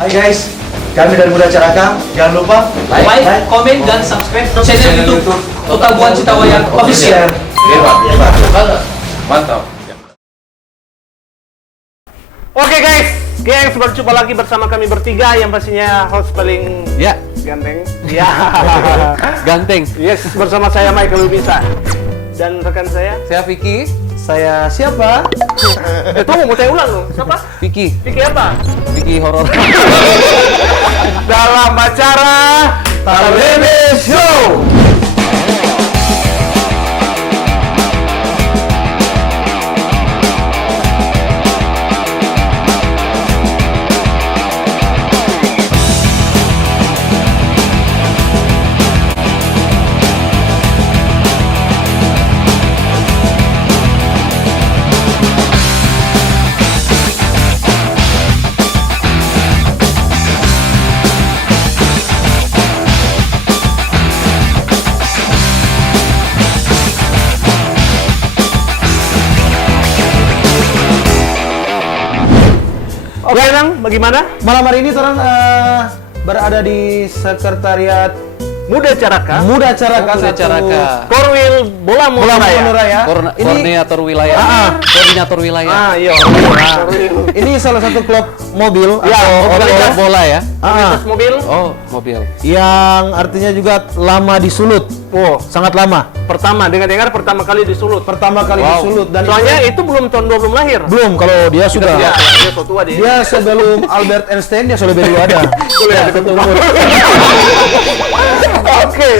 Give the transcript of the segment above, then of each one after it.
Hai guys, kami dari Muda Caraka. Jangan lupa like, komen, dan subscribe channel YouTube Otabuan Citawayang Official. Mantap. Oke guys, gengs, berjumpa lagi bersama kami bertiga yang pastinya host paling ganteng. Ya. Ganteng. Yes, bersama saya Michael Lubisa dan rekan saya. Saya Vicky. saya siapa? Tunggu, mau saya ulang loh. Siapa? Vicky. Vicky apa? Vicky horor. Dalam acara Talebe Show. Oke, Nang, bagaimana? Malam hari ini orang berada di sekretariat Muda Caraka. Muda Caraka. Muda Caraka. Korwil Bola Raya. Koordinator wilayah. Koordinator wilayah. Iya. Ini salah satu klub mobil Ya, atau Koordinator bola ya. Komunitas mobil. Oh, mobil. yang artinya juga lama disulut. Wow, Sangat lama. pertama dengar pertama kali disulut. Pertama kali Wow. disulut dan Soalnya itu belum tahun 2 belum lahir. belum, kalau dia sudah. Ya, dia so tua dia. Dia sebelum Albert Einstein dia sudah lebih dulu ada. Sudah ada umur. Oke.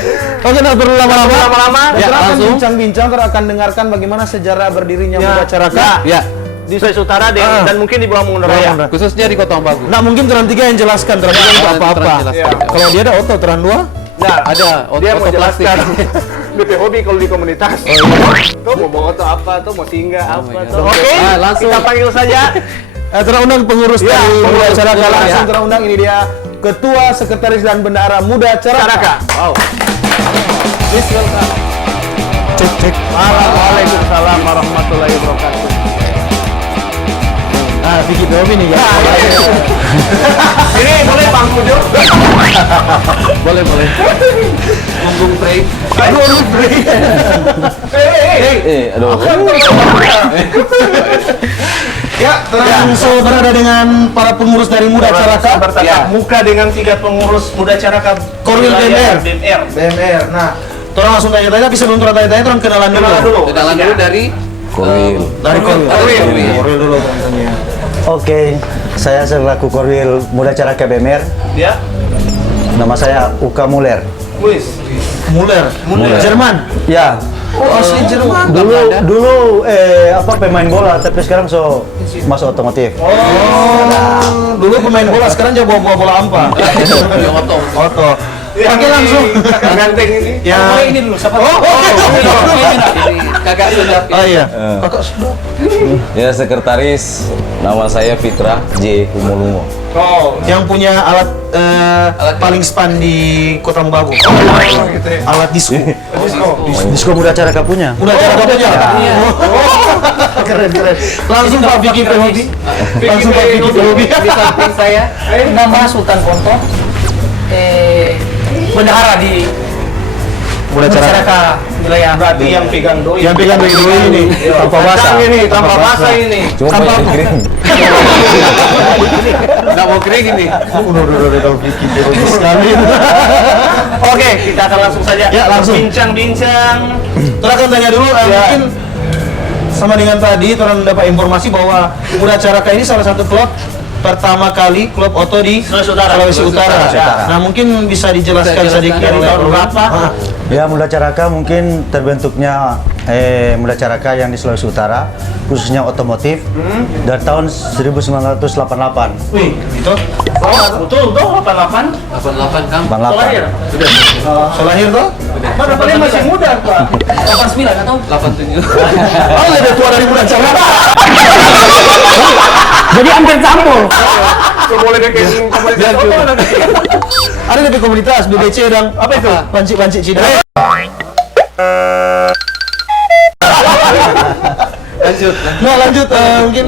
Oke, nggak perlu lama-lama. Lama-lama. Ya, Ya, akan langsung. bincang-bincang, kita akan dengarkan bagaimana sejarah berdirinya Muda Caraka. Ya. Di Sulawesi Utara dan mungkin di Pulau Mengundur Raya. Khususnya di Kota Ambagu. Nah, mungkin terang tiga yang jelaskan, terang tiga itu apa-apa. Terang jelaskan. Kalau dia ada oto, terang dua. Nah, Ada dia mau otoplastik. jelaskan DP hobi kalau di komunitas. Tuh mau bawa tuh apa, tuh mau singgah apa my tuh. God. Oke, Langsung. kita panggil saja. Terang undang pengurus Ya, dari Muda pengurus Caraka, Muda, langsung ya. terang undang, ini dia Ketua, Sekretaris dan Bendahara Muda Caraka. Caraka. Wow. Please welcome. Cek. Waalaikumsalam warahmatullahi wabarakatuh. Ah, Vicky Bobi nih ya. Ini boleh pangku dulu. Boleh. Punggung break. Aduh, break. Aduh. Ya, langsung berada dengan para pengurus dari Muda Caraka. Bertatap muka dengan 3 pengurus Muda Caraka Korwil Wilayah BMR. BMR. BMR. Nah, orang langsung tanya-tanya, tapi sebelum orang tanya-tanya, orang kenalan dulu. Kenalan dulu dari Korwil. Dari Korwil. Korwil. Korwil dulu tanya. Oke, saya selaku Korwil Muda Caraka BMR. Ya. Nama saya Uka Muller. Wis. Muller. Jerman. Ya, Oh, asli Jerman. dulu pemain bola, tapi sekarang masuk otomotif. Oh, dulu pemain bola, sekarang jago bawa bola ampa. Oto. Oke, langsung. Kakak ganteng ini. Ya. Oh, ini dulu. Siapa? Kakak sudah. Oh iya. Eh, Ya, sekretaris. Nama saya Fitra J. Humulumo. Oh, Yang punya alat paling span di Kota Ambagu. gitu ya. Alat disco. Disko Muda Caraka punya. Udah Caraka punya. Keren. Langsung Pak Vicky Hobi. Langsung Pak Vicky Hobi. Di samping saya, nama Sultan Ponto, bendahara di Muda Caraka. Caraka wilayah. Berarti yang pegang doi. Yang pegang doi ini tanpa basah. Ini tanpa basah ini. Cuma pakai kering. Nggak mau kering ini. Udah Vicky Hobi sekali. Oke, kita akan langsung saja. Ya, langsung. Bincang-bincang. Kita akan tanya dulu, mungkin sama dengan tadi, orang dapat informasi bahwa Muda Caraka ini salah satu klub pertama kali klub oto di Sulawesi Utara. Nah, mungkin bisa dijelaskan sedikit dari tahun berapa? Ya, Muda Caraka mungkin terbentuknya Muda Caraka yang di Sulawesi Utara, khususnya otomotif, dari tahun 1988. Wih, itu Oh, betul 88. 88 kan? Bang Lahir. Lapan. so lahir tuh? Mana paling masih muda, Pak. 89 atau? 87. Oh, lebih tua dari Muda Caraka. Jadi hampir campur. Boleh bikin komunitas foto nanti. Ada di komunitas BBC dan apa itu? Pancik-pancik Cina. Lanjut. Nah, lanjut mungkin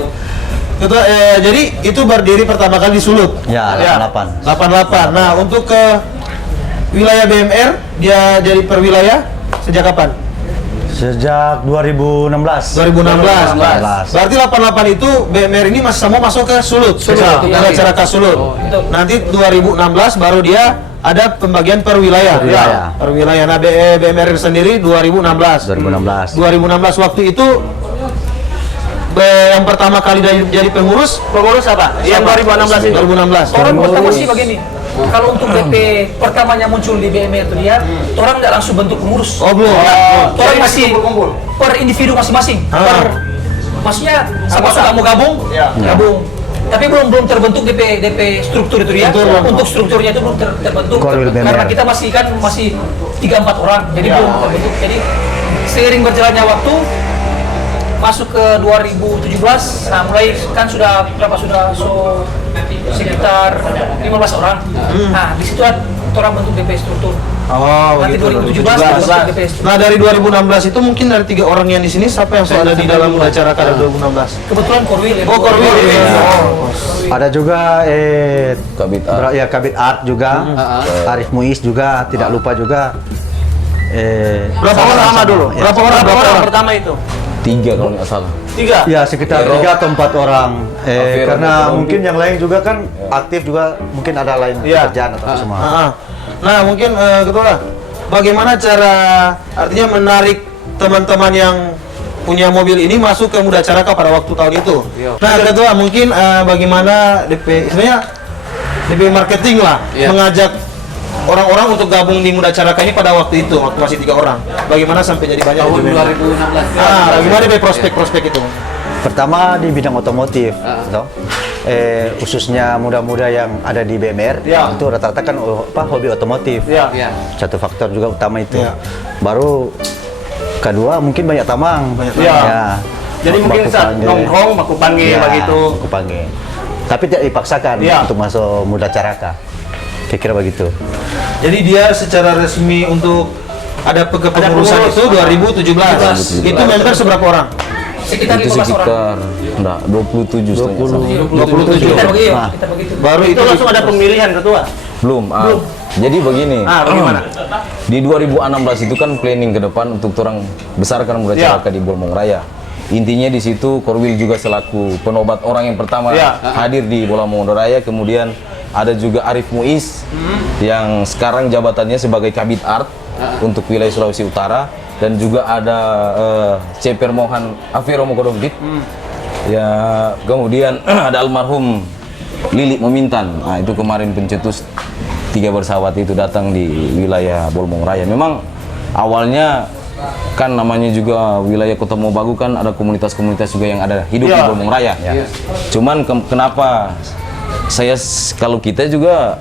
Ketua, jadi itu berdiri pertama kali di Sulut. Ya, 88. 88. Nah, untuk ke wilayah BMR dia jadi perwilayah sejak kapan? Sejak 2016. 2016. Berarti 88 itu BMR ini masih sama masuk ke Sulut. Muda Caraka Sulut. Nanti 2016 baru dia ada pembagian per wilayah. Per wilayah. Nah, BMR sendiri 2016. 2016 waktu itu yang pertama kali jadi pengurus apa? Yang 2016 itu. 2016. Orang pertama sih begini. Kalau untuk DP pertamanya muncul di BMR itu dia, orang nggak langsung bentuk pengurus. Oh, belum. Orang masih per individu masing-masing. Maksudnya sama sudah mau gabung, gabung. Tapi belum terbentuk DP struktur itu dia. Untuk strukturnya itu belum terbentuk karena kita masih 3-4 orang. Jadi belum terbentuk. Jadi seiring berjalannya waktu masuk ke 2017, nah mulai kan sudah sekitar 15 orang. Nah, di situ orang bentuk DP struktur. Oh, nanti begitu. 2017 bentuk DP struktur. Nah, dari 2016 itu mungkin dari 3 orang yang di sini siapa yang sudah ada di dalam acara pada 2016? Kebetulan Korwil ya. Oh, Korwil. Ada juga Kabit Art juga, Arif Muiz juga, tidak lupa juga. Berapa orang dulu? Berapa orang pertama itu? 3 kalau nggak salah. 3? Ya, sekitar 3 atau 4 orang. Karena mungkin yang lain juga kan aktif juga, mungkin ada lain pekerjaan atau semua. Nah, mungkin Ketua, bagaimana cara artinya menarik teman-teman yang punya mobil ini masuk ke Muda Caraka pada waktu tahun itu? Nah, Ketua, mungkin bagaimana DP marketing lah, mengajak orang-orang untuk gabung di Muda Caraka ini pada waktu itu, waktu masih 3 orang. Bagaimana sampai jadi banyak? Tahun 2016. Bagaimana DP prospek-prospek itu? Pertama di bidang otomotif, toh. Khususnya muda-muda yang ada di BMR itu rata-rata kan hobi otomotif. Satu faktor juga utama itu. Baru kedua mungkin banyak tamang. Jadi mungkin saat nongkrong baku panggil begitu. Baku panggil. Tapi tidak dipaksakan untuk masuk Muda Caraka. Kira-kira begitu. Jadi dia secara resmi untuk ada kepengurusan itu 2017. Itu member seberapa orang? Sekitar Itu 15 orang. sekitar 27 setengah salah. 27. Kita begitu. Baru Itu langsung ada pemilihan ketua. Belum. Jadi begini. Bagaimana? Di 2016 itu kan planning ke depan untuk orang besarkan Muda Caraka di Bolmong Raya. Intinya di situ Korwil juga selaku penobat orang yang pertama hadir di Bolmong Raya. Kemudian ada juga Arif Muiz yang sekarang jabatannya sebagai Kabit Art untuk wilayah Sulawesi Utara, dan juga ada Ceper Mohan Afiro Mokodombit. Ya, kemudian ada almarhum Lili Memintan. Nah, itu kemarin pencetus 3 bersahabat itu datang di wilayah Bolmong Raya. Memang awalnya kan namanya juga wilayah Kota Mobagu kan ada komunitas-komunitas juga yang ada hidup di Bolmong Raya. Cuman kenapa kalau kita juga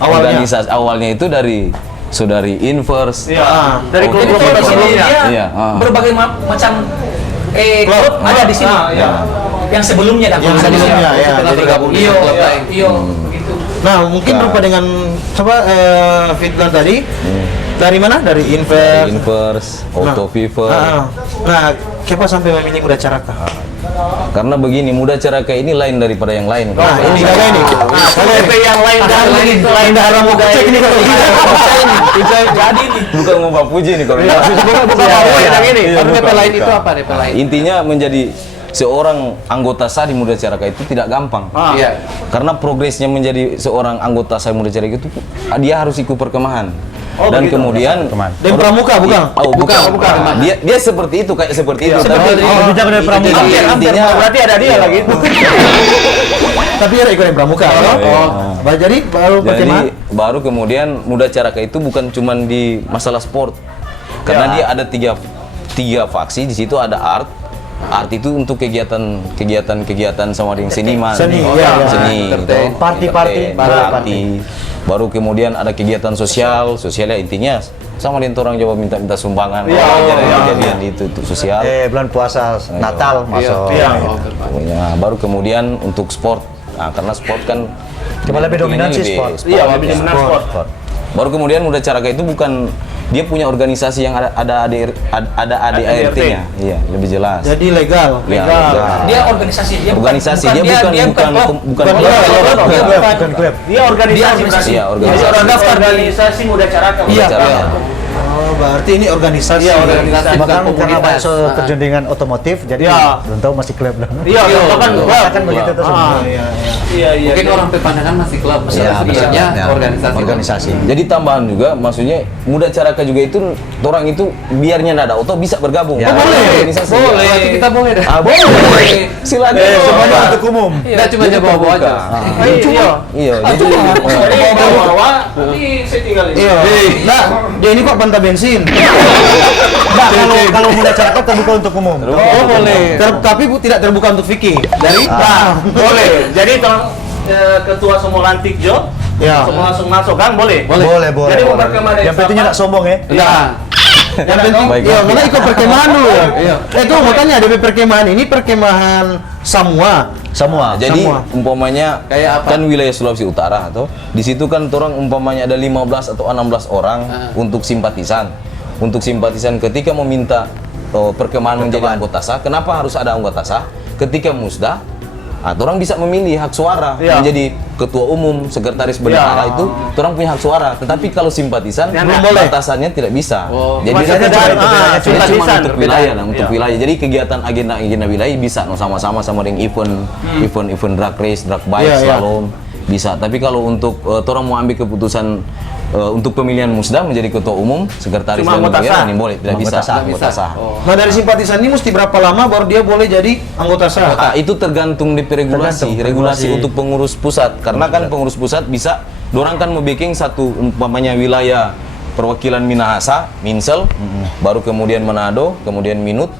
organisasi awalnya itu dari saudari Inverse, dari klub-klub sebelumnya. Berbagai macam klub ada di sini. Yang sebelumnya jadi gabung di klub lain. Begitu. Nah, mungkin berupa dengan Fitlan tadi. Dari mana? Dari Inverse, Auto Fever. Nah, kenapa sampai memilih Muda Caraka? Karena begini, Muda Caraka ini lain daripada yang lain. Nah, ini kayak ini. Kalau DP yang lain dalam mau cek ini kalau Jadi nih. Bukan mau Pak Puji nih kalau yang ini. Tapi DP lain itu apa? DP lain. Intinya menjadi seorang anggota sah di Muda Caraka itu tidak gampang. Karena progresnya menjadi seorang anggota sah Muda Caraka itu dia harus ikut perkemahan. Dan begitu. Kemudian dan pramuka bukan? Bukan. Dia seperti itu, kayak seperti itu. Bicara dari pramuka. Intinya berarti ada dia lagi. Tapi ada ikut yang pramuka. Jadi baru kemudian Muda Caraka itu bukan cuma di masalah sport. Karena dia ada tiga faksi, di situ ada art. Art itu untuk kegiatan sama dengan seniman, seni, party. Baru kemudian ada kegiatan sosialnya intinya sama dengan orang Jawa minta sumbangan, kejadian itu sosial. Bulan puasa Natal masuk. Baru kemudian untuk sport, karena sport kan cuma lebih dominan sih sport. Lebih dominan sport. Baru kemudian Muda Caraka itu bukan dia punya organisasi yang ada ADART-nya. Iya, lebih jelas. Jadi legal. Ya, Dia organisasi, dia organisasi, dia bukan klub. Dia organisasi. Iya, organisasi. Dia organisasi Muda Caraka. Muda Caraka. Oh, berarti ini organisasi. Iya, organisasi. Bahkan bukan karena komunitas. Pak terjun dengan otomotif, jadi belum tahu masih klub lah. Iya, kan Kan begitu tuh semua. Iya. Mungkin orang pepandangan masih klub, sebenarnya organisasi. Jadi tambahan juga, maksudnya Muda Caraka juga itu orang itu biarnya nggak ada auto bisa bergabung. Ya. Boleh. Organisasi. Boleh. Berarti kita boleh dah. Boleh. Silakan. Semuanya untuk umum. Kita cuma bawa-bawa aja. Iya. Jadi bawa ini saya tinggal ini. Iya. Nah, dia ini kok banta bensin. Nah, kalau Muda Caraka terbuka untuk umum. Oh, boleh. Tapi tidak terbuka untuk Vicky. Dari boleh. Jadi tolong ketua semua lantik Jo. Ya. Semua langsung masuk kan boleh. Boleh. Jadi mau berkemah dari Yang pentingnya siapa? nggak sombong ya. Nah, Yang penting, Baik. ya, mana ikut perkemahan dulu. Itu makanya DP perkemahan ini perkemahan semua. Jadi Semua. umpamanya Kayak apa? kan wilayah Sulawesi Utara atau di situ kan orang umpamanya ada 15 atau 16 orang untuk simpatisan. Untuk simpatisan ketika meminta perkemahan menjadi anggota sah, kenapa harus ada anggota sah? Ketika musda, orang bisa memilih hak suara menjadi ketua umum, sekretaris bendahara itu orang punya hak suara. Tetapi kalau simpatisan batasannya tidak bisa. Jadi simpatisan. cuma untuk wilayah, untuk wilayah. Jadi kegiatan agenda wilayah bisa sama-sama dengan event drag race, drag bike, slalom bisa. Tapi kalau untuk orang mau ambil keputusan untuk pemilihan musda menjadi ketua umum, sekretaris dan bendahara ini boleh, tidak bisa. Anggota sah. Nah, dari simpatisan ini mesti berapa lama baru dia boleh jadi anggota sah? Itu tergantung di regulasi untuk pengurus pusat. Karena kan pengurus pusat bisa, dorang kan mau bikin satu umpamanya wilayah perwakilan Minahasa, Minsel, baru kemudian Manado, kemudian Minut,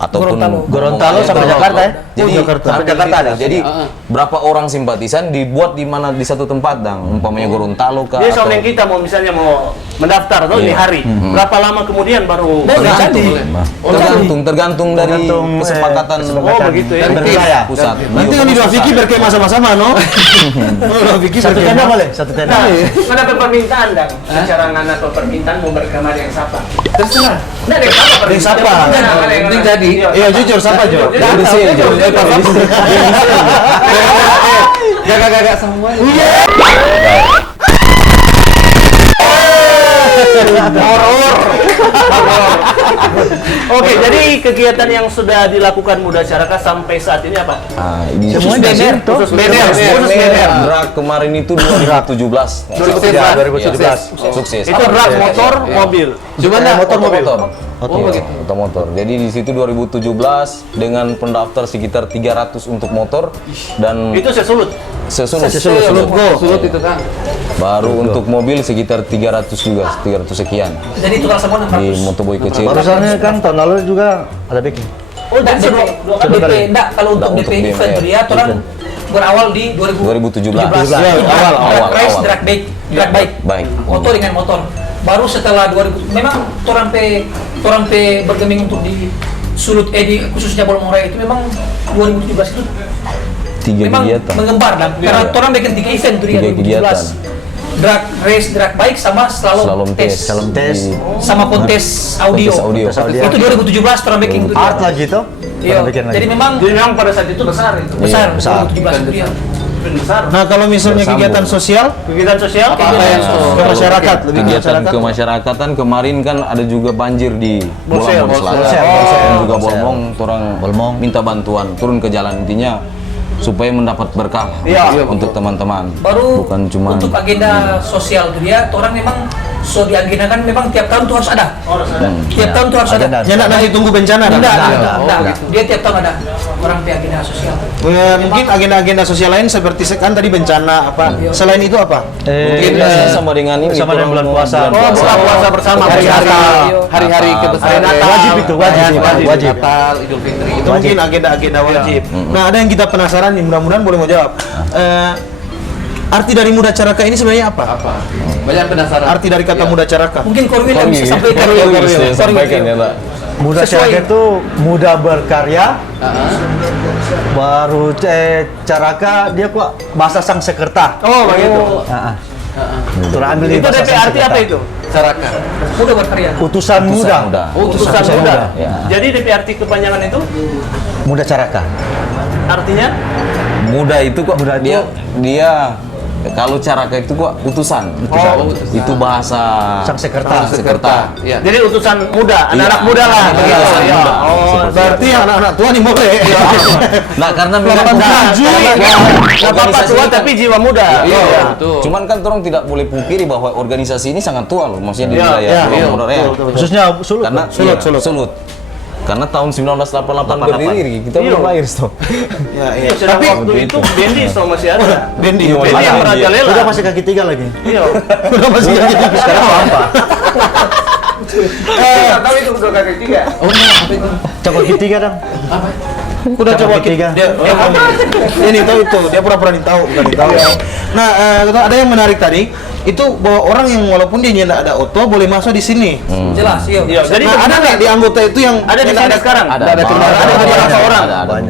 ataupun Gorontalo sampai Jakarta ya. Jadi sampai Jakarta ada. Jadi berapa orang simpatisan dibuat di mana di satu tempat, dang, umpamanya Gorontalo kah? Dia soalnya kita mau misalnya mau mendaftar tuh di hari. Berapa lama kemudian baru Tergantung dari kesepakatan. Oh, begitu ya. Dari wilayah. Pusat. Nanti kan di dua Vicky berkemah sama-sama, no? Dua Vicky Satu tenda boleh, satu tenda. Mana permintaan dang? Secara ngana permintaan mau berkemah dengan siapa? Terserah. Nggak ada siapa Dengan siapa? penting jadi. Iya, jujur, siapa, Jo? Gak semuanya. Oke, jadi kegiatan yang sudah dilakukan Muda Caraka sampai saat ini apa? Khusus Bener. Drag kemarin itu 2017. 2017. Sukses. Itu drag motor, mobil. Cuma motor. Jadi di situ 2017 dengan pendaftar sekitar 300 untuk motor dan Itu sesulut. sesulut sulut itu kan. baru untuk mobil sekitar 300 juga, 300 sekian Jadi total semua di 600. motoboy kecil. Barusannya kan tahun lalu juga ada bikin. Oh, dan DP, enggak, kalau untuk Untuk DP BMR. event dia orang berawal di 2017. Drag race, drag bike. Baik. Motor dengan motor. Baru setelah 2000, memang orang pe bergeming untuk di Sulut di khususnya Bolong Raya itu memang 2017 itu 3 memang kegiatan. menggembar dan karena orang bikin 3 event tuh dia 3 kegiatan. 2017. Drag race, drag bike sama slalom test. Slalom tes. Sama kontes audio. Kontes audio. Itu 2017 orang bikin itu. Art lagi tuh. Iya. Pernah bikin lagi. Jadi memang Pada saat itu besar itu. besar, besar. 2017 itu dia. Besar. Nah, kalau misalnya Bersambung. kegiatan sosial Kegiatan sosial Apa yang ke masyarakat, lebih ke Kegiatan masyarakat. kemasyarakatan kemarin kan ada juga banjir di Bolsel, Bolmong Selatan. Bolsel. Dan juga Bolmong, orang Bolmong. minta bantuan turun ke jalan, intinya supaya mendapat berkah untuk teman-teman. Baru Bukan cuma untuk agenda sosial itu dia, orang memang diagendakan memang tiap tahun tuh harus ada. Tiap tahun tuh harus ada. Agenda. Ya, nggak tunggu bencana. Enggak, Nggak. enggak. Dia tiap tahun ada orang di agenda sosial. Ya, mungkin agenda-agenda sosial lain seperti kan tadi bencana apa. Selain itu apa? mungkin sama dengan ini sama dengan bulan puasa. bulan buka puasa bersama Hari-hari kebesaran Wajib itu, wajib. Natal, Idul Fitri. Itu mungkin agenda-agenda wajib. Nah, ada yang kita penasaran nih, mudah-mudahan boleh mau jawab. Arti dari Muda Caraka ini sebenarnya apa? Banyak penasaran. Arti dari kata Muda Caraka. Mungkin Korwil yang bisa sampaikan. sampaikan ya, Pak. Muda Sesuai. Caraka itu muda berkarya. Baru Caraka dia kok bahasa sang sekerta. Oh, begitu. Turun ambil di Itu bahasa DPRT apa Sanskerta. itu? Caraka. Muda berkarya. Utusan muda. Oh, utusan muda. Ya. Jadi DPRT kepanjangan itu Muda Caraka. artinya Muda itu kok dia kalau Caraka itu kok utusan. Itu bahasa Sanskerta. Iya. jadi utusan muda, anak-anak Iya. muda lah. Iya, Begitu. anak Ya. muda. Oh, Berarti anak-anak tua nih boleh. Nah, karena memang nggak apa-apa tua tapi jiwa muda. Iya, betul. Cuman kan orang tidak boleh pungkiri bahwa organisasi ini sangat tua loh, maksudnya di Iya, wilayah iya, Pulau Modor ya. Khususnya Sulut. Karena Sulut. Karena tahun 1988 berdiri, kita Iya. belum lahir toh. Ya, Iya, sedang waktu itu Bendi so masih ada. Bendi. Bendi yang merajalela. Udah masih kaki 3 lagi. Iya. Udah masih kaki tiga. Sekarang apa? Tahu itu udah kaki 3. Oh, apa itu? Coba kaki 3 dong. Udah coba Kaki tiga. dia ini tahu itu dia pura-pura tahu bukan tahu. Nah, ada yang menarik tadi itu bahwa orang yang walaupun dia tidak ada auto boleh masuk di sini. Jelas, iya. Iya, jadi Nah, ada nggak di anggota itu yang ada di sini sekarang. Ada berapa orang?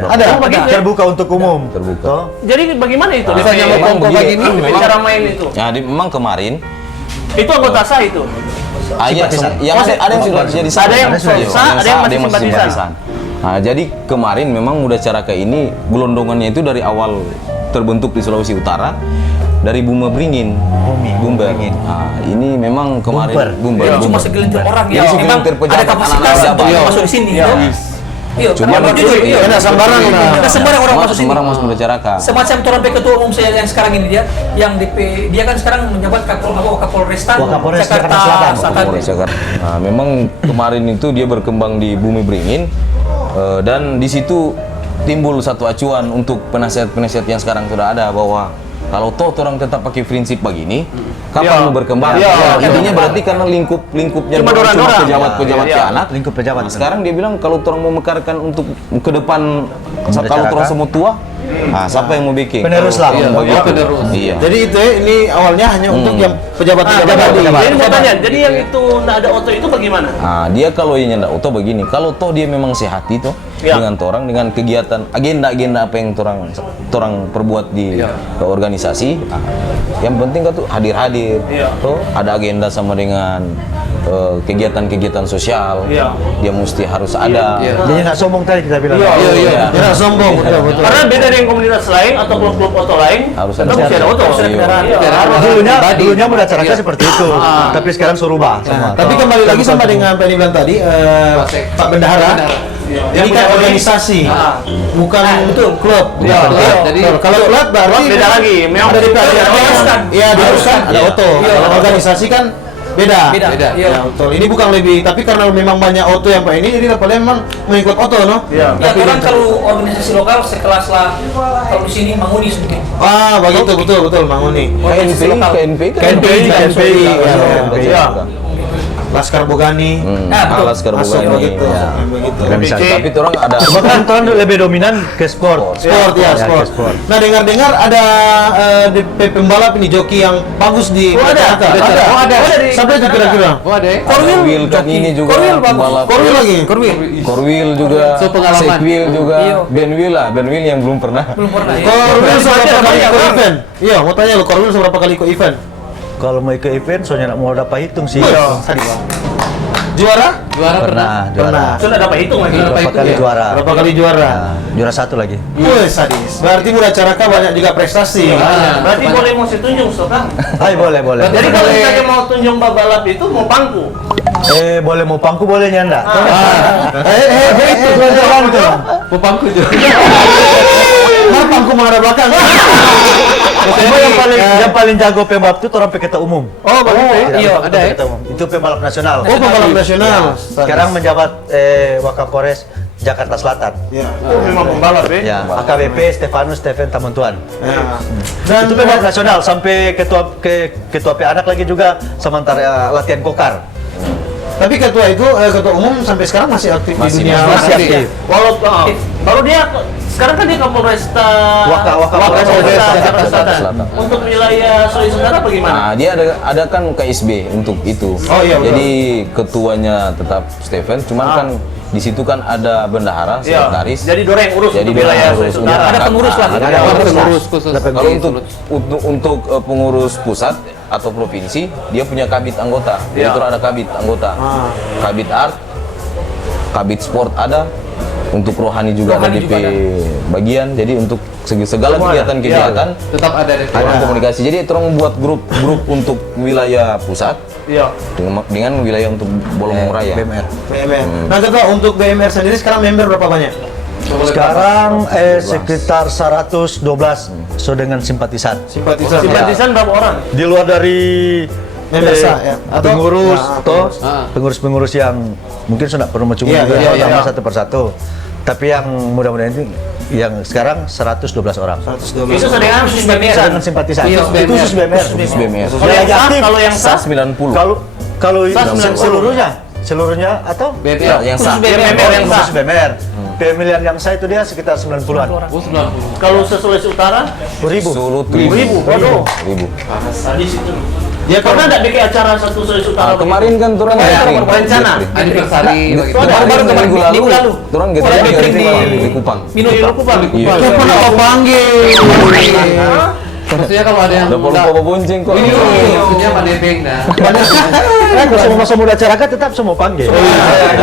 Ada. Begitu ya? Terbuka untuk umum. Terbuka. Toh? Jadi bagaimana itu? Misalnya mau Memang kongko dia- kayak gini, Cara main itu. Ya, memang kemarin Itu anggota sah itu. iya, yang ada yang sudah jadi Ada yang Iya, sah, ada yang masih simpatisan. Nah, jadi kemarin memang Muda Caraka ini gelondongannya itu dari awal terbentuk di Sulawesi Utara dari Buma Beringin. Bumber. Nah, ini memang kemarin Bumber. Jadi cuma segelintir orang Jadi yang memang segelintir ada pejabat, kapasitas anak-anak untuk pejabat. masuk di sini. Iya, Cuma karena jujur, iya. Karena sembarang Karena sembarang orang masuk sini. Sembarang masuk Muda Caraka. Semacam orang ketua umum saya yang sekarang ini yang dia kan sekarang menjabat Kapolrestan Wakapolres Jakarta Jakarta Selatan. Selatan. Kapolres Jakarta. Nah, memang kemarin itu dia berkembang di Bumi Beringin dan di situ timbul satu acuan untuk penasihat-penasihat yang sekarang sudah ada bahwa kalau toh orang tetap pakai prinsip begini, kapan mau berkembang? Intinya berarti karena lingkupnya Cuma dorang-dorang. pejabat-pejabat Iya. ke anak. Lingkup pejabat. Nah, sekarang dia bilang kalau orang mau mekarkan untuk ke depan, kalau Caraka. orang semua tua, nah siapa yang mau bikin? Penerus lah. Iya, Begitu. penerus. Iya. Jadi itu ini awalnya hanya untuk yang pejabat-pejabat tadi. Jadi mau tanya, jadi yang itu nggak ada auto itu bagaimana? Nah, dia kalau yang ndak auto begini, kalau toh dia memang sehat itu Ya. dengan torang dengan kegiatan agenda-agenda apa yang torang perbuat di organisasi, nah, yang penting kan tuh hadir-hadir. Ya. Toh ada agenda sama dengan kegiatan-kegiatan sosial. Ya. Dia mesti harus ada. Iya. Jadi nggak sombong tadi kita bilang. Iya. Jangan sombong, betul. Karena beda dengan komunitas lain atau klub-klub auto lain, Harus tetap ada. mesti ada auto. Iya. Dulunya Muda Caraka seperti itu, tapi sekarang surubah semua. Tapi kembali lagi sama dengan Pak bilang tadi, Pak Bendahara. Ini kan organisasi, bukan klub. Iya, klub. Jadi Kalau klub berarti Beda lagi. Memang ada di Klub diharuskan. Iya, diharuskan ada auto. Kalau organisasi kan beda. Beda. Beda. Iya. Ya, betul. Ini bukan lebih, tapi karena memang banyak auto yang Pak ini, jadi Pak memang mengikut auto, no? Iya. Ya, orang kalau organisasi lokal sekelas lah kalau di sini Manguni mungkin. Ah, begitu, betul, Manguni. KNPI. KNPI. Iya. Laskar Bogani. Nah, betul. Laskar Masuk Bogani. begitu. Ya. Begitu. Organisasi. Tapi orang ada Bahkan orang lebih dominan ke sport. Sport ya, sport. ke sport. Nah, dengar-dengar ada pembalap ini joki yang bagus di Jakarta. ada. Oh, ada. Siapa itu kira-kira? Oh, ada ya? Korwil kan ini juga pembalap. Korwil lagi. Korwil juga, So, pengalaman. Sekwil juga, Iya. Benwil yang belum pernah. Belum pernah ya. Korwil seberapa kali ikut event? Iya, mau tanya lu, Korwil seberapa kali ikut event? Kalau mau ikut event, soalnya nggak mau dapat hitung sih. Juara? Juara pernah. Juara. Sudah dapat hitung lagi. Berapa Berapa itu kali ya? juara? Berapa kali juara? Nah, juara 1 lagi. Wih, sadis. Berarti Muda Caraka banyak juga prestasi. Berarti boleh mau tunjung, Sokan. Hai, boleh. Jadi kalau misalnya mau tunjung balap itu mau pangku. Boleh mau pangku boleh nyanda. Itu pelajaran tuh. Pupangku juga. Nah, pangku menghadap belakang. Cuma yang paling jago pembalap itu orang pekerja umum. Oh, begitu. Iya, ada ya. Pekerja umum. Itu pembalap nasional. Oh, pembalap nasional. Sekarang menjabat Wakapolres Jakarta Selatan. Ya. Oh, memang pembalap ya. Ya, AKBP Steven Tamuntuan. Ya. Dan itu pembalap nasional sampai ketua anak lagi juga sementara latihan kokar. Tapi ketua itu ketua umum sampai sekarang masih aktif di dunia Masih aktif. Kalau dia Sekarang kan dia Kapolresta Polresta Jakarta Selatan. Selatan. Untuk wilayah Sulawesi Utara bagaimana? Nah, dia ada kan KSB untuk itu. Oh, iya, betul. Jadi ketuanya tetap Stephen, cuman kan di situ kan ada bendahara, sekretaris. Jadi Dora yang urus Jadi untuk dia wilayah urus. Sulawesi Utara. Ada pengurus lah. Ada pengurus khusus. Kalau untuk pengurus pusat atau provinsi, dia punya kabit anggota. Jadi Iya. itu ada kabit anggota. Kabit art, kabit sport ada. Untuk rohani juga ada Rohani DP juga bagian. Jadi untuk segala kegiatan-kegiatan Tetap ada DP. orang komunikasi. Jadi orang membuat grup untuk wilayah pusat Iya. dengan wilayah untuk Bolomong Raya. BMR. BMR. Nah, Ketua, untuk BMR sendiri sekarang member berapa banyak? Sekarang sekitar 112 so dengan simpatisan. Simpatisan berapa orang? Di luar dari Member sah, ya? Atau- pengurus Ya, toh Ah. pengurus-pengurus yang mungkin sudah pernah mencungur Iya, juga iya, tambah iya. satu persatu. Tapi yang mudah-mudahan itu yang sekarang 112 orang. 112. Itu dengan Khusus BMR. Dengan simpatisan. Iya, Itu khusus BMR. Khusus BMR. Kalau yang sah, kalau yang sah, 90. Kalau Sah 90. seluruhnya atau BMR. yang Khusus sah. BMR. BMR yang sah. khusus BMR. Pemilihan yang sah itu dia sekitar 90-an. Oh, 90. Kalau se-Sulawesi Utara, Ribu. Sulut ribu. Waduh. ribu. Tadi situ. Dia Pernah nggak bikin acara satu Sulawesi Utara? Kemarin kan turun berencana. Anniversary begitu. Kemarin minggu lalu. Turun gitu Ada gathering di Kupang. Minum Kupang. Iya. Dia pernah kau panggil. Maksudnya kalau ada yang Udah bawa bonceng kok. maksudnya mandebeng nah. Kalau semua masuk muda masyarakat tetap semua panggil.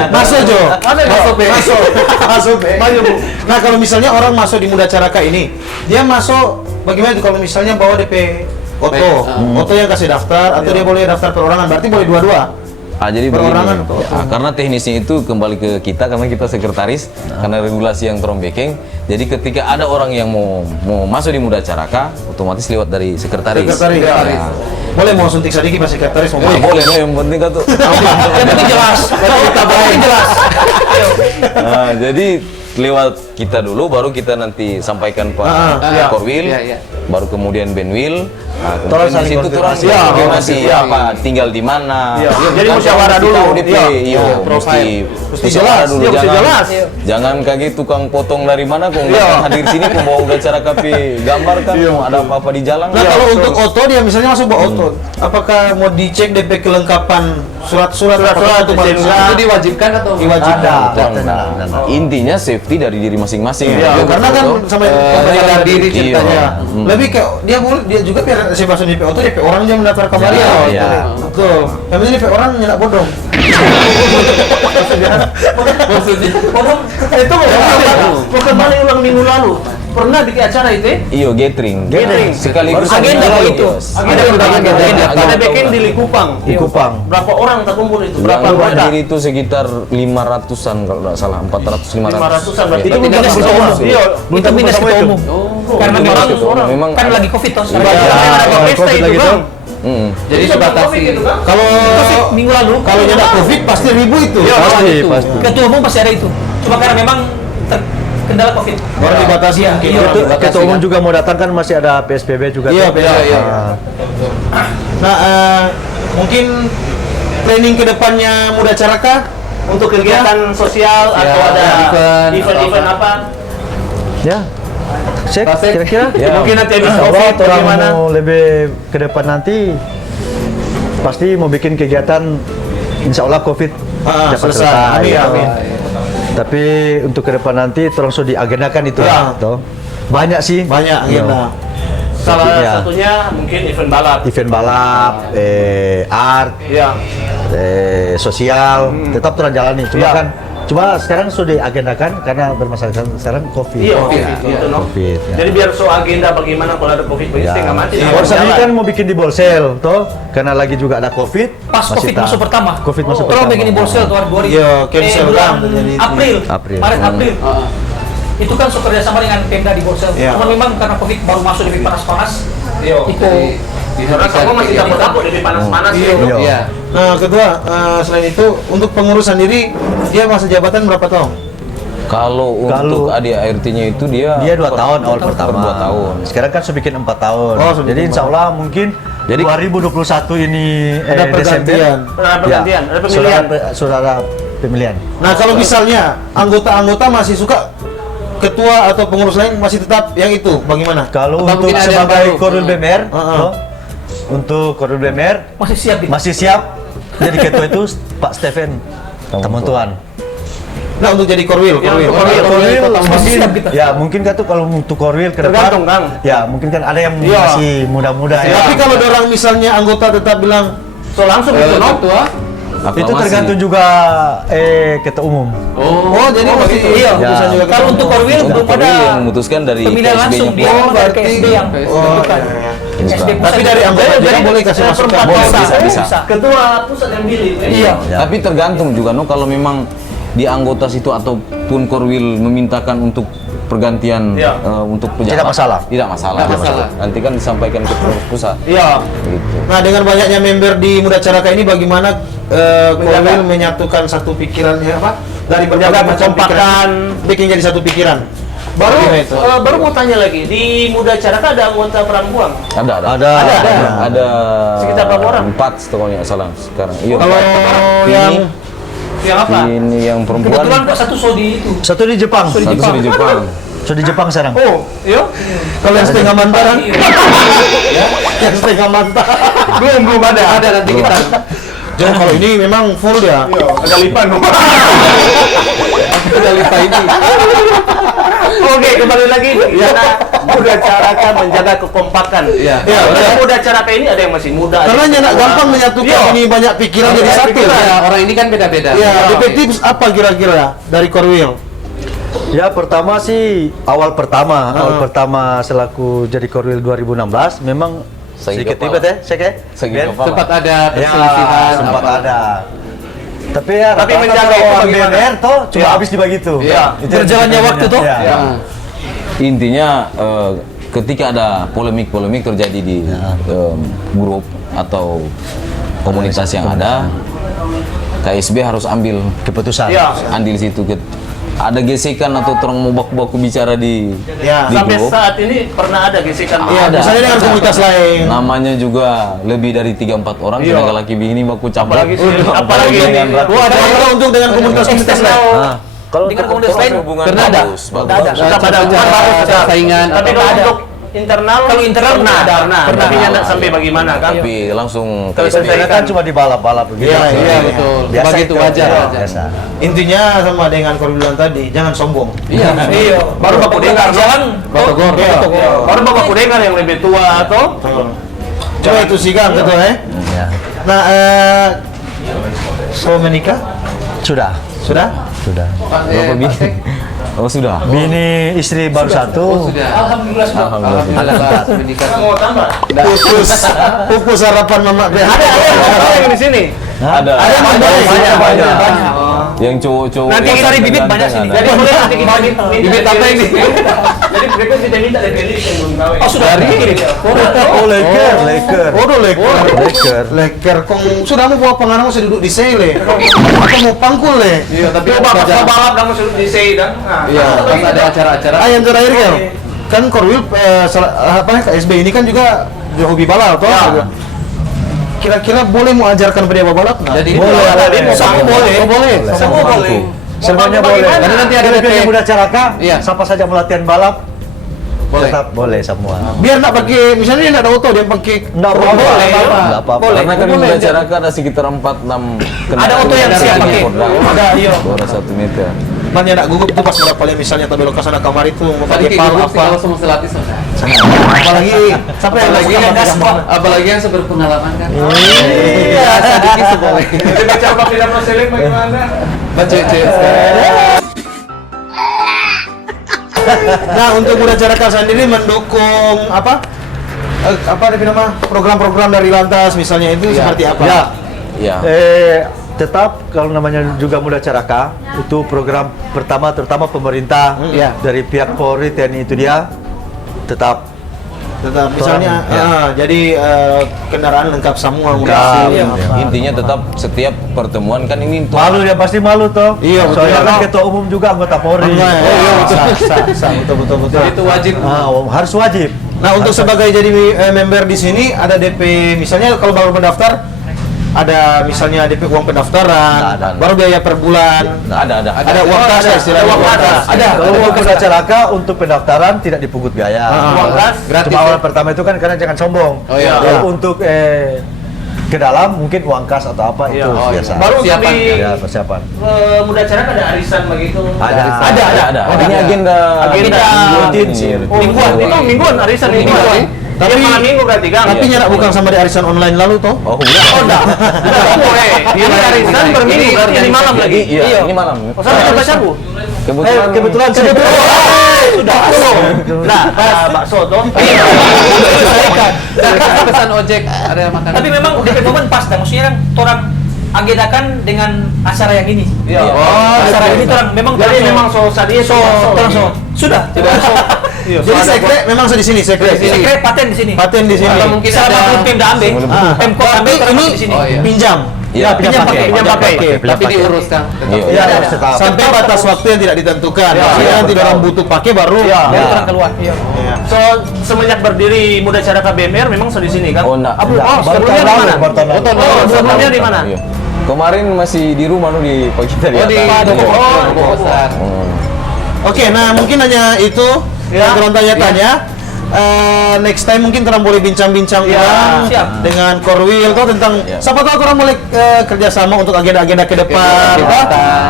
Masuk Jo. Masuk, Be. Masuk. Maju, Bu. Nah, kalau misalnya orang masuk di Muda Caraka ini, dia masuk bagaimana itu kalau misalnya bawa DP Oto, Oto yang kasih daftar atau dia boleh daftar perorangan, berarti boleh dua-dua. Jadi Perorangan. begini, karena teknisnya itu kembali ke kita karena kita sekretaris, karena regulasi yang terombekeng. Jadi ketika ada orang yang mau masuk di Muda Caraka, otomatis lewat dari sekretaris. Sekretaris. Boleh mau suntik sedikit Pak Sekretaris mau. Boleh, yang penting kan tuh. Yang penting jelas. Kita jelas. Nah, jadi lewat kita dulu, baru kita nanti sampaikan Pak Korwil, baru kemudian Benwil. Nah, Tolong kemudian di saling situ turun konfirmasi. konfirmasi apa tinggal di mana. Jadi Kan musyawarah mesti dulu. tahu DP, Iya, mesti Mesti musyawarah jelas. dulu. Iya, mesti Jangan jelas. jangan kaget tukang potong dari mana kok nggak hadir sini kok bawa udah cara kafe gambar kan mau ada apa-apa di jalan. Nah, kalau untuk Oto dia misalnya masuk bawa Oto, apakah mau dicek DP kelengkapan surat-surat untuk DCNK? Itu diwajibkan atau diwajibkan? Nah, intinya safety dari diri masing-masing. Iya, karena kan sama menjaga diri ceritanya. Lebih ke dia boleh dia juga biar saya masuk DP Oto, DP orang dia mendaftar kembali Ya, ya. iya. Betul. Yang penting DP orang nyenak bodong. maksudnya? Itu bukan mana ulang minggu lalu. Pernah bikin acara itu? Iyo gathering. Sekaligus Agenda sama itu. Agenda. Ada bikin di Likupang. Di Kupang. Berapa orang terkumpul itu? Yang Berapa anggota? hadir itu sekitar 500-an kalau nggak salah, 400 500. 500-an berarti Itu tidak minus ketua umum. Iya. Itu minus ketua umum. Karena memang 500 orang. Memang kan lagi Covid tahun sekarang. Iya. Ada pesta Covid itu lagi kan. tuh. Jadi Itu dibatasi. Covid itu kan? Kalau Minggu lalu kalau nyenak Covid pasti ribu itu. Iya, Pasti, itu. pasti. ketua umum pasti ada itu. Cuma karena memang kendala Covid. Baru dibatasi mungkin. Iya. Itu ketua umum juga mau datang kan masih ada PSBB juga. Iya, tuh. iya. Ah. Nah, mungkin planning kedepannya Muda Caraka Untuk kegiatan sosial atau ada event-event apa? Ya. Cek Pasek. kira-kira. Mungkin nanti habis Kalau Covid orang bagaimana? mau lebih ke depan nanti pasti mau bikin kegiatan insya Allah Covid dapat selesai. Amin, ya. amin. Tapi untuk ke depan nanti tolong sudah diagendakan itu Ya. toh. Banyak sih. Banyak agenda. Salah Iya. satunya mungkin event balap. Event balap, art, Iya. sosial, tetap terus jalani. Cuma Ya. kan sekarang sudah diagendakan karena bermasalah sekarang Covid. Iya, Covid itu, no? Covid, ya. Jadi biar so agenda bagaimana kalau ada Covid begitu setengah mati. Ya. nah, Borsa ini jalan. kan mau bikin di Bolsel, toh karena lagi juga ada Covid. Pas Covid masuk pertama. Covid masuk Tolong pertama. begini Borsel tuh Iya, cancel bulan kan, jadi itu. April. April. April. Itu kan kerja sama dengan Pemda di Borsel. Iya. Cuma memang karena Covid baru masuk di panas-panas. Iya. Itu Karena kamu masih takut-takut jadi panas-panas ya. Iya. Iya. Nah, kedua, selain itu untuk pengurus sendiri dia masa jabatan berapa tahun? Kalau untuk ADART-nya itu dia 2 tahun awal pertama. 2 tahun. Sekarang kan sudah bikin 4 tahun. Oh, sudah Jadi bikin insya Allah mungkin Jadi- 2021 ini Ada pergantian. Ada pergantian, ada pemilihan. Sudah ada pemilihan. Nah, kalau misalnya anggota-anggota masih suka ketua atau pengurus lain masih tetap yang itu, bagaimana? Kalau Atau untuk mungkin ada yang sebagai baru? Korwil BMR, Heeh. untuk Korwil BMR Masih siap gitu. masih siap. Jadi ketua itu Pak Steven Tamuntuan. Nah, untuk jadi Korwil. Korwil Masih siap gitu. ya mungkin kan tuh kalau untuk Korwil ke depan, Tergantung, Kang. ya mungkin kan ada yang Iya. masih muda-muda ya. Tapi kalau orang misalnya anggota tetap bilang, So langsung itu no. Ketua. Itu tergantung juga ketua umum. oh jadi masih Iya. keputusan juga Kalau untuk Korwil Untuk belum ada Korwil yang memutuskan dari pemilihan langsung dia KSB-nya. dari KSB yang menentukan. KSB pusat. Tapi dari anggota juga boleh kasih masukan. Boleh, bisa. Ketua pusat yang pilih. Iya. Tapi tergantung juga no kalau memang di anggota situ ataupun Korwil memintakan untuk pergantian untuk pejabat. Tidak masalah. Tidak masalah. Tidak masalah. Nanti kan disampaikan ke pengurus pusat. Iya. Gitu. Nah, dengan banyaknya member di Muda Caraka ini bagaimana Korwil menyatukan satu pikirannya apa? Dari berbagai macam pikiran bikin jadi satu pikiran. Baru Bagaimana itu? baru mau tanya lagi, di Muda Caraka ada anggota perempuan? Ada Sekitar berapa orang? 4 setengahnya salah sekarang. Iya. Kalau yang Yang apa? ini yang perempuan Kebetulan kok satu Sodi itu. Satu di Jepang. satu di Jepang. Sudah di Jepang sekarang. Oh, iya? kalau yang setengah mantaran, Iya. yang setengah mantan. Belum ada. Ada nanti kita. Jadi kalau ini memang full dia. Ada lipan. Kita lipat ini. Oke, kembali lagi. Karena Muda Caraka menjaga kekompakan. Iya. Ya, Karena Muda Caraka ini ada yang masih muda. Karena ada yang nyak tua. gampang menyatukan ini banyak pikiran jadi satu. Ya, orang ini kan beda-beda. Ya, DP tips apa kira-kira dari Korwil? Ya pertama sih awal pertama selaku jadi Korwil 2016 memang Segi sedikit kepala. ribet ya, Sek ya. Segi Ben? kepala. Sempat ada Ya, perselisihan. sempat apa. ada. Tapi ya Tapi rata-rata menjaga kalau itu orang bagaimana? BMR toh cuma Ya. habis di begitu. Iya. Itu yang Berjalannya waktu toh? Ya. Ya. Intinya ketika ada polemik-polemik terjadi di grup atau komunitas yang ada, KSB harus ambil Keputusan. Iya. andil situ. Ada gesekan atau orang mau baku-baku bicara di Ya, di Sampai grup. saat ini pernah ada gesekan. Iya, Ada. misalnya dengan komunitas lain. Namanya juga lebih dari 3-4 orang, Iya. tenaga laki bini baku campur. Apalagi ini. dengan Wah, ada contoh untuk dengan komunitas-komunitas lain. Nah, kalau Dengan untuk komunitas lain hubungan pernah ada. bagus, bagus. Ada. Tetap ada Ada saingan. Tapi kalau untuk internal, Kalau internal pernah, ada. pernah. Pernah. Tapi tidak sampai bagaimana kan? Tapi langsung Kalau KSB. Karena kan cuma di balap-balap begitu. Iya, iya, betul. Biasa Begitu itu. wajar, Ya, wajar. biasa. Intinya sama dengan Korwil bilang tadi, jangan sombong. Iya. Iya. Baru baku dengar, jalan. Batogor. Iya. Baru bapak dengar yang lebih tua atau? Coba itu sih Kang, ketua ya. Ya. Nah, so menikah? Sudah. Sudah? Sudah. Berapa bini? Oh sudah. Bini istri baru Oh, satu. sudah. Alhamdulillah sudah. Alhamdulillah. Menikah. Mau tambah? Pupus harapan mama. Ada yang di sini. Ada. Ada banyak. Yang cowok-cowok. Nanti yang cari bibit ganteng banyak sini. ada. Jadi boleh nanti kita minta Bibit apa ini? Jadi berikut kita minta DP list yang belum kawin. Oh, sudah dikirim. Oh, leker, leker. Waduh, leker. Leker. Leker, kong sudah mau bawa pengarang saya duduk di sele. Aku mau pangkul le. Iya, tapi Coba pas ada- balap kamu suruh di say dan. Iya, pas ada acara-acara. Yang terakhir kan Korwil KSB ini kan juga hobi balap toh. Kira-kira boleh mau ajarkan pada balap? Jadi Boleh, boleh. Semua boleh. Boleh. Semua boleh. Semuanya boleh. bagaimana? Karena nanti ada Kira-kira DP yang Muda Caraka, Iya. siapa saja mau latihan balap, Boleh. tetap boleh semua. Biar nak pakai, misalnya dia nak ada auto, dia pakai Enggak apa-apa. Boleh. Enggak apa-apa. Karena kan di Muda Caraka ada sekitar 4-6 kendaraan. Ada auto yang siap pakai. Ada, iya. Bawah 1 meter. banyak nak gugup tuh pas berapa kali misalnya belok ke sana kamari tuh mau pakai Tadi kayak pal gitu sih apa. kalau semua selatih sama. Apalagi siapa yang Apalagi suka yang pakai gambar? apalagi yang berpengalaman kan. Iya, sedikit seboleh. Jadi baca apa tidak mau selek bagaimana? Baca cewek. Nah, untuk Muda Caraka sendiri mendukung apa nama program-program dari Lantas misalnya itu seperti apa? Ya. Iya. Tetap kalau namanya juga Muda Caraka itu program pertama terutama pemerintah Ya. dari pihak Polri TNI itu dia tetap Tetap misalnya jadi kendaraan lengkap semua Lengkap, munisi. iya. Intinya tetap setiap pertemuan kan ini untuk malu ya pasti malu toh. Iya, betul. Soalnya kan ketua umum juga anggota Polri. Oh iya, sah, betul. Itu wajib. Harus wajib. Nah, untuk sebagai jadi member di sini ada DP misalnya kalau baru mendaftar ada misalnya DP uang pendaftaran, Nggak ada. baru biaya per bulan. Ada uang kas ya istilahnya. Uang kas. Ada. Kalau untuk muda caraka untuk pendaftaran tidak dipungut biaya. Uang kas gratis Cuma ya? awal pertama itu kan karena jangan sombong. Oh, iya. Kalau untuk ke dalam mungkin uang kas atau apa itu Oh, biasa. baru untuk Persiapan. di Ya persiapan. muda cara ada arisan begitu. Ada. Ini agenda Agenda. mingguan. Mingguan, itu mingguan, arisan mingguan. Tapi- Tapi malam minggu berarti kan? Tapi nyarak bukan sama di arisan online lalu toh? Oh, udah. Tidak boleh. Ini arisan per minggu berarti ini malam lagi. Iya, ini malam. Oh, sama coba sabu. Kebetulan Sudah. Nah, bakso toh. Pesan ojek ada makan. Tapi memang DP momen pas dah, maksudnya kan orang agendakan dengan acara yang ini. Iya. Acara ini orang memang Jadi orang memang sadia orang sudah. Jadi sekre memang di sini sekre. Sekre paten di sini. Paten di sini. Atau mungkin Selama ada- belum Pemda ambil, Pemkot ambil Tapi orang ini pakai di sini. Oh, iya. pinjam. Iya, pinjam pakai. Tapi diurus kan. Iya. Sampai batas waktu yang tidak ditentukan. Maksudnya nanti orang butuh pakai baru. Baru orang keluar. Iya. So semenjak berdiri Muda Caraka BMR memang di sini kan? Oh, enggak. Sebelumnya di mana? Sebelumnya di mana? Iya. Kemarin masih di rumah nu di pagi tadi. Oh, di Dukuh Besar. Oke, nah mungkin hanya itu yang orang tanya-tanya. Next time mungkin orang boleh bincang-bincang ulang siap. dengan Korwil tuh tentang siapa tahu orang boleh kerjasama untuk agenda-agenda ke depan,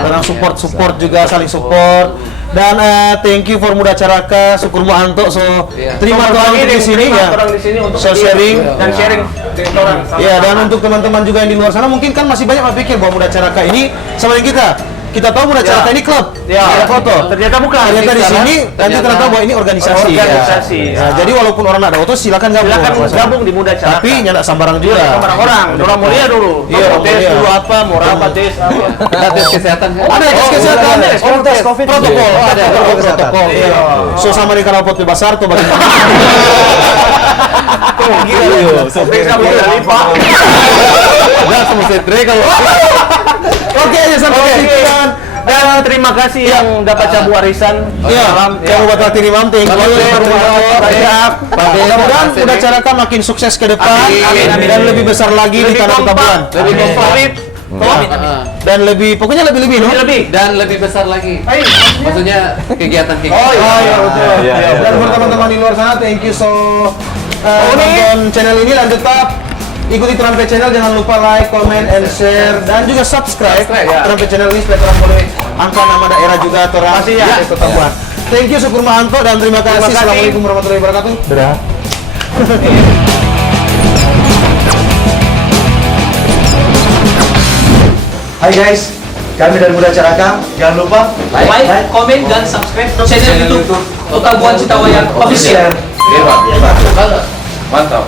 orang support juga saling support. Dan thank you for Muda Caraka, syukur mu Anto so terima orang di sini ya. Orang di sini untuk So sharing. dan sharing dengan orang. Ya, dan untuk teman-teman juga yang di luar sana mungkin kan masih banyak berpikir bahwa Muda Caraka ini sama dengan kita. Kita tahu Muda Caraka ini klub, Ya. foto. Ternyata bukan. Ternyata di sini nanti kita tahu bahwa ini organisasi. Organisasi. Ya, jadi walaupun orang nggak ada foto silakan gabung. Silakan gabung di Muda Caraka. Tapi nggak sambarang juga. orang-orang, orang mulia dulu. Iya, Tes mulia. dulu apa, mau apa tes apa. Ada tes kesehatan kan? Ada tes kesehatan, tes COVID. protokol, Ada protokol. Iya. So sama di kanal Pot Besar tuh bagaimana? Periksa muda lipat. Oke, ya sampai sekian. Dan terima kasih yang dapat cabu arisan. Iya, yang buat hati Imam, thank you. Mudah-mudahan Muda Caraka makin sukses ke depan dan lebih besar lagi di tanah Petamburan. Lebih komplit. Dan lebih, pokoknya lebih-lebih, no? Lebih. Dan lebih besar lagi. Maksudnya kegiatan-kegiatan. Oh iya betul. Dan buat teman-teman di luar sana, thank you so nonton channel ini dan tetap ikuti Trampe Channel, jangan lupa like, comment, and share dan juga subscribe Trampe Channel ini supaya orang boleh angkat nama daerah juga orang Masih ya. Petamburan. Thank you Syukur Mahanto dan terima kasih. Assalamualaikum warahmatullahi wabarakatuh. Dadah. Hai guys, kami dari Muda Caraka. Jangan lupa Like, komen, dan subscribe channel YouTube Petamburan Citawayang Official. Mantap.